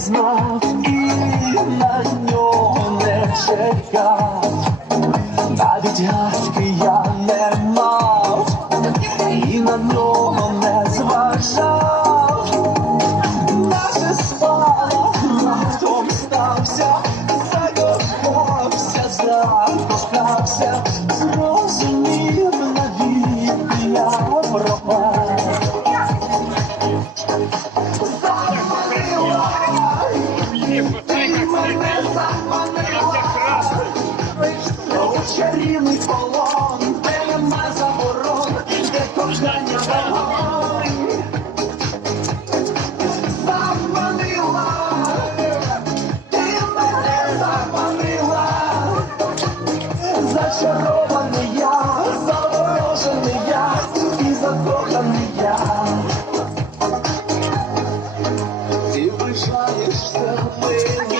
знав і на нього не чекав, навіть гадки я не мав, і на нього не зважав, наше спала раптом стався, закохався, закохався. somewhere.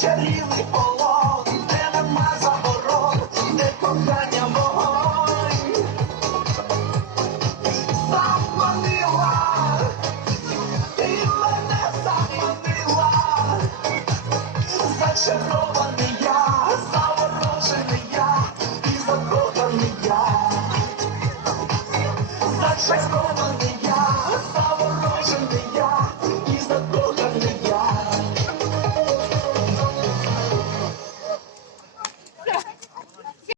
чарівний полон, де нема заборон, де кохання вогонь. Заманила, ти мене заманила, зачарований я, заворожений я, і закоханий я, зачарований.